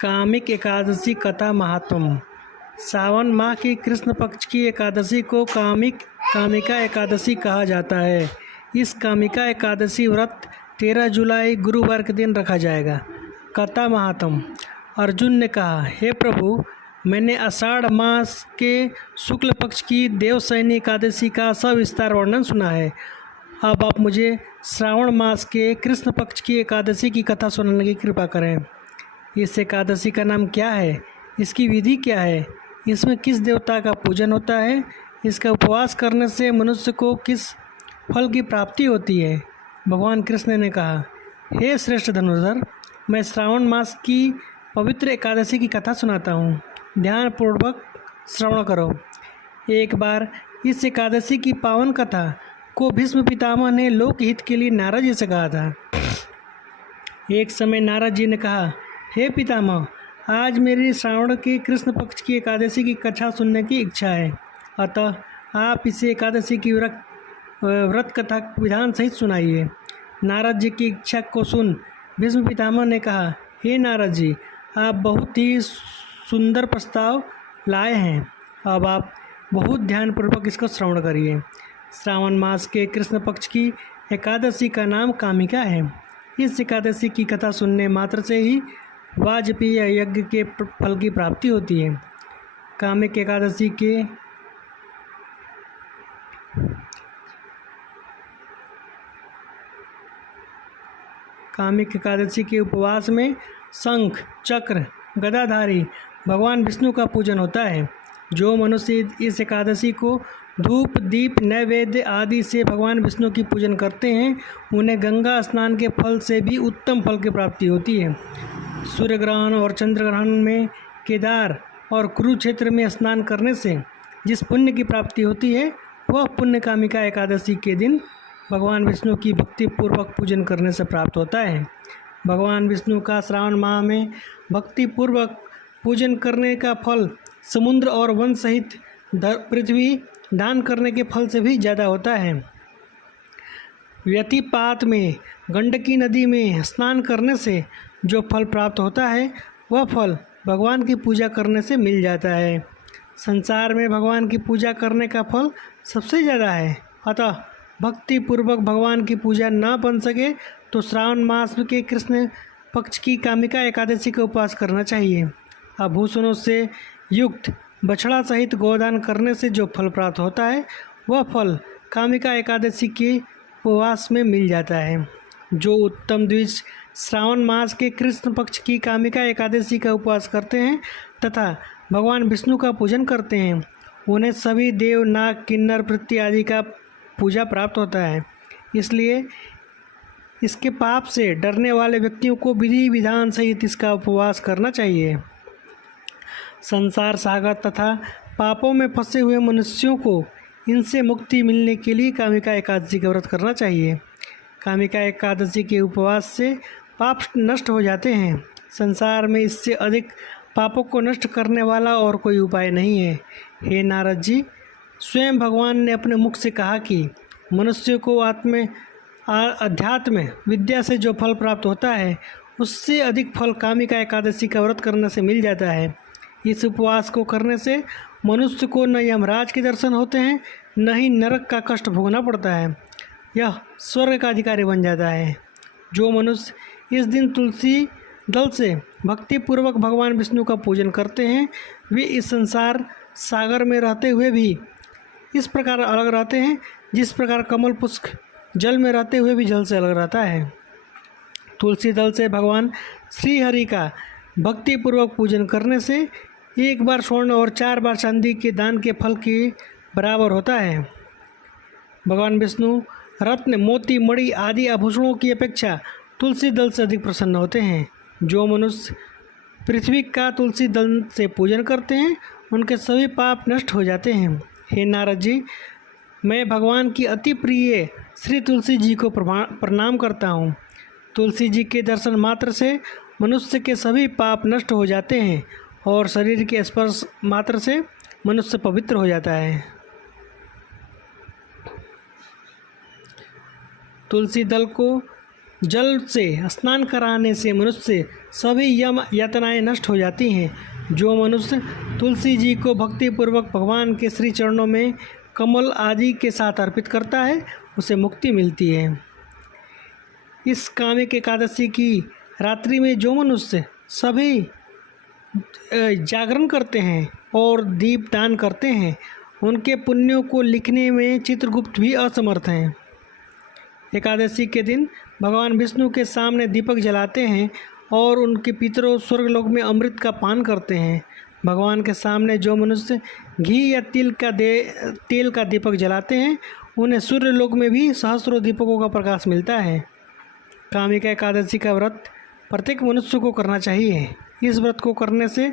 Comic Ekadashi कथा महात्म्य। सावन माह की कृष्ण पक्ष की एकादशी को कामिका एकादशी कहा जाता है। इस कामिका एकादशी व्रत 13 जुलाई गुरुवार के दिन रखा जाएगा। कथा महात्म्य। अर्जुन ने कहा, हे प्रभु, मैंने आषाढ़ मास के शुक्ल पक्ष की देवशयनी एकादशी का सविस्तार वर्णन सुना है। अब आप मुझे श्रावण मास के कृष्ण पक्ष की एकादशी की कथा सुनाने की कृपा करें। इस एकादशी का नाम क्या है? इसकी विधि क्या है? इसमें किस देवता का पूजन होता है? इसका उपवास करने से मनुष्य को किस फल की प्राप्ति होती है? भगवान कृष्ण ने कहा, हे श्रेष्ठ धनुर्धर, मैं श्रावण मास की पवित्र एकादशी की कथा सुनाता हूँ। ध्यानपूर्वक श्रवण करो। एक बार इस एकादशी की पावन कथा को भीष्म पितामह ने लोकहित के लिए नारद जी से कहा था। एक समय नारद जी ने कहा, हे पितामह, आज मेरी श्रावण के कृष्ण पक्ष की एकादशी की कथा सुनने की इच्छा है, अतः आप इसे एकादशी की व्रत कथा विधान सहित सुनाइए। नारद जी की इच्छा को सुन भीष्म पितामह ने कहा, हे नारद जी, आप बहुत ही सुंदर प्रस्ताव लाए हैं। अब आप बहुत ध्यानपूर्वक इसको श्रवण करिए। श्रावण मास के कृष्ण पक्ष की एकादशी का नाम कामिका है। इस एकादशी की कथा सुनने मात्र से ही वाजपेयी यज्ञ के फल की प्राप्ति होती है। कामिक एकादशी के उपवास में शंख, चक्र, गदाधारी भगवान विष्णु का पूजन होता है। जो मनुष्य इस एकादशी को धूप, दीप, नैवेद्य आदि से भगवान विष्णु की पूजन करते हैं, उन्हें गंगा स्नान के फल से भी उत्तम फल की प्राप्ति होती है। सूर्य ग्रहण और चंद्र ग्रहण में केदार और कुरुक्षेत्र में स्नान करने से जिस पुण्य की प्राप्ति होती है, वह पुण्य कामिका एकादशी के दिन भगवान विष्णु की भक्तिपूर्वक पूजन करने से प्राप्त होता है। भगवान विष्णु का श्रावण माह में भक्तिपूर्वक पूजन करने का फल समुद्र और वन सहित पृथ्वी दान करने के फल से भी ज़्यादा होता है। व्यतिपात में गंडकी नदी में स्नान करने से जो फल प्राप्त होता है, वह फल भगवान की पूजा करने से मिल जाता है। संसार में भगवान की पूजा करने का फल सबसे ज़्यादा है, अतः भक्तिपूर्वक भगवान की पूजा न बन सके तो श्रावण मास के कृष्ण पक्ष की कामिका एकादशी का उपवास करना चाहिए। आभूषणों से युक्त बछड़ा सहित गोदान करने से जो फल प्राप्त होता है, वह फल कामिका एकादशी के उपवास में मिल जाता है। जो उत्तम द्विज श्रावण मास के कृष्ण पक्ष की कामिका एकादशी का उपवास करते हैं तथा भगवान विष्णु का पूजन करते हैं, उन्हें सभी देव, नाग, किन्नर, पृथ्वी आदि का पूजा प्राप्त होता है। इसलिए इसके पाप से डरने वाले व्यक्तियों को विधि विधान सहित इसका उपवास करना चाहिए। संसार सागर तथा पापों में फंसे हुए मनुष्यों को इनसे मुक्ति मिलने के लिए कामिका एकादशी का व्रत करना चाहिए। कामिका एकादशी के उपवास से पाप नष्ट हो जाते हैं। संसार में इससे अधिक पापों को नष्ट करने वाला और कोई उपाय नहीं है। हे नारद जी, स्वयं भगवान ने अपने मुख से कहा कि मनुष्य को अध्यात्म विद्या से जो फल प्राप्त होता है, उससे अधिक फल कामिका एकादशी का व्रत करने से मिल जाता है। इस उपवास को करने से मनुष्य को न यमराज के दर्शन होते हैं, न ही नरक का कष्ट भोगना पड़ता है। यह स्वर्ग का अधिकारी बन जाता है। जो मनुष्य इस दिन तुलसी दल से भक्तिपूर्वक भगवान विष्णु का पूजन करते हैं, वे इस संसार सागर में रहते हुए भी इस प्रकार अलग रहते हैं जिस प्रकार कमल पुष्प जल में रहते हुए भी जल से अलग रहता है। तुलसी दल से भगवान श्री हरि का भक्तिपूर्वक पूजन करने से 1 बार स्वर्ण और 4 बार चांदी के दान के फल के बराबर होता है। भगवान विष्णु रत्न, मोती, मणि आदि आभूषणों की अपेक्षा तुलसी दल से अधिक प्रसन्न होते हैं। जो मनुष्य पृथ्वी का तुलसी दल से पूजन करते हैं, उनके सभी पाप नष्ट हो जाते हैं। हे नारद जी, मैं भगवान की अति प्रिय श्री तुलसी जी को प्रणाम करता हूँ। तुलसी जी के दर्शन मात्र से मनुष्य के सभी पाप नष्ट हो जाते हैं और शरीर के स्पर्श मात्र से मनुष्य पवित्र हो जाता है। तुलसी दल को जल से स्नान कराने से मनुष्य सभी यम यातनाएं नष्ट हो जाती हैं। जो मनुष्य तुलसी जी को भक्तिपूर्वक भगवान के श्री चरणों में कमल आदि के साथ अर्पित करता है उसे मुक्ति मिलती है। इस कामिक एकादशी की रात्रि में जो मनुष्य सभी जागरण करते हैं और दीप दान करते हैं उनके पुण्यों को लिखने में चित्रगुप्त भी असमर्थ हैं। एकादशी के दिन भगवान विष्णु के सामने दीपक जलाते हैं और उनके पितरों स्वर्गलोक में अमृत का पान करते हैं। भगवान के सामने जो मनुष्य घी या तेल का दीपक जलाते हैं उन्हें सूर्यलोक में भी सहस्रों दीपकों का प्रकाश मिलता है। कामिका एकादशी का व्रत प्रत्येक मनुष्य को करना चाहिए। इस व्रत को करने से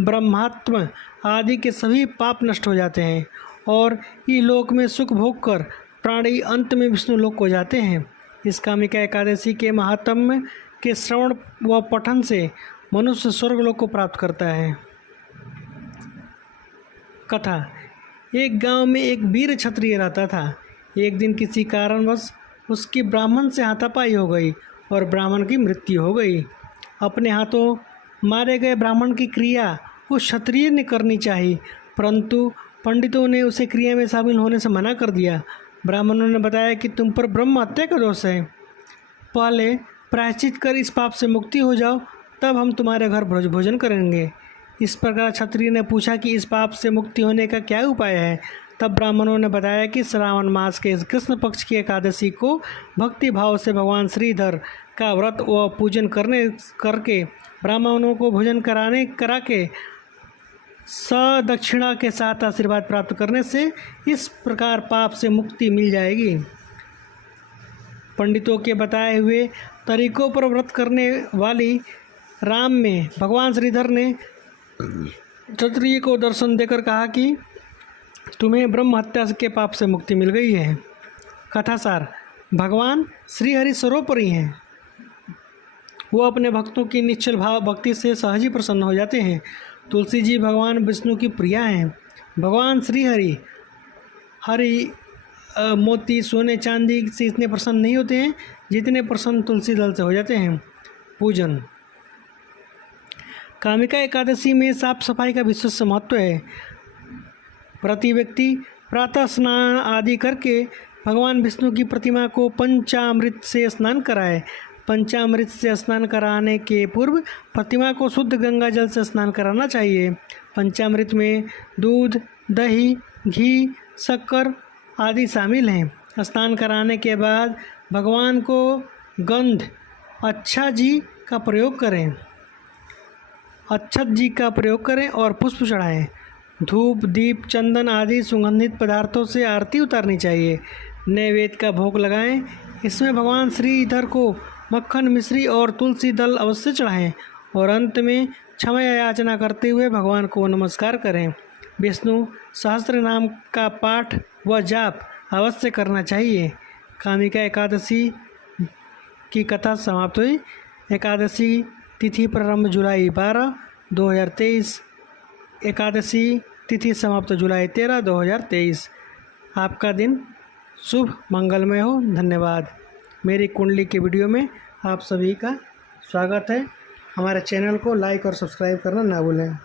ब्रह्मात्म आदि के सभी पाप नष्ट हो जाते हैं और इहलोक में सुख भोग कर प्राणी अंत में विष्णु लोक को जाते हैं। इस कामिका एकादशी के महात्म्य के श्रवण व पठन से मनुष्य स्वर्गलोक को प्राप्त करता है। कथा। एक गांव में एक वीर क्षत्रिय रहता था। एक दिन किसी कारणवश उसकी ब्राह्मण से हाथापाई हो गई और ब्राह्मण की मृत्यु हो गई। अपने हाथों मारे गए ब्राह्मण की क्रिया उस क्षत्रिय ने करनी चाहिए, परंतु पंडितों ने उसे क्रिया में शामिल होने से मना कर दिया। ब्राह्मणों ने बताया कि तुम पर ब्रह्म हत्या का दोष है, पहले प्रायश्चित कर इस पाप से मुक्ति हो जाओ, तब हम तुम्हारे घर भोजन करेंगे। इस प्रकार क्षत्रिय ने पूछा कि इस पाप से मुक्ति होने का क्या उपाय है। तब ब्राह्मणों ने बताया कि श्रावण मास के कृष्ण पक्ष की एकादशी को भक्ति भाव से भगवान श्रीधर का व्रत व पूजन करके ब्राह्मणों को भोजन करा के सदक्षिणा के साथ आशीर्वाद प्राप्त करने से इस प्रकार पाप से मुक्ति मिल जाएगी। पंडितों के बताए हुए तरीकों पर व्रत करने वाली राम में भगवान श्रीधर ने क्षत्रिय को दर्शन देकर कहा कि तुम्हें ब्रह्म हत्या के पाप से मुक्ति मिल गई है। कथासार। भगवान श्रीहरि सर्वोपरि हैं। वो अपने भक्तों की निश्चल भाव भक्ति से सहज ही प्रसन्न हो जाते हैं। तुलसी जी भगवान विष्णु की प्रिया हैं। भगवान श्रीहरि हरि मोती सोने चांदी से इतने प्रसन्न नहीं होते हैं जितने प्रसन्न तुलसी दल से हो जाते हैं। पूजन। कामिका एकादशी में साफ सफाई का विशेष महत्व है। प्रति व्यक्ति प्रातः स्नान आदि करके भगवान विष्णु की प्रतिमा को पंचामृत से स्नान कराए। पंचामृत से स्नान कराने के पूर्व प्रतिमा को शुद्ध गंगा जल से स्नान कराना चाहिए। पंचामृत में दूध, दही, घी, शक्कर आदि शामिल हैं। स्नान कराने के बाद भगवान को गंध अच्छा जी का प्रयोग करें, अच्छत जी का प्रयोग करें और पुष्प चढ़ाएं। धूप, दीप, चंदन आदि सुगंधित पदार्थों से आरती उतारनी चाहिए। नैवेद्य का भोग लगाएं। इसमें भगवान श्रीधर को मक्खन, मिश्री और तुलसी दल अवश्य चढ़ाएं और अंत में क्षमा याचना करते हुए भगवान को नमस्कार करें। विष्णु सहस्त्र नाम का पाठ व जाप अवश्य करना चाहिए। कामिका एकादशी की कथा समाप्त हुई। एकादशी तिथि प्रारंभ जुलाई 12, 2023। एकादशी तिथि समाप्त जुलाई 13, 2023। आपका दिन शुभ मंगलमय हो। धन्यवाद। मेरी कुंडली के वीडियो में आप सभी का स्वागत है। हमारे चैनल को लाइक और सब्सक्राइब करना ना भूलें।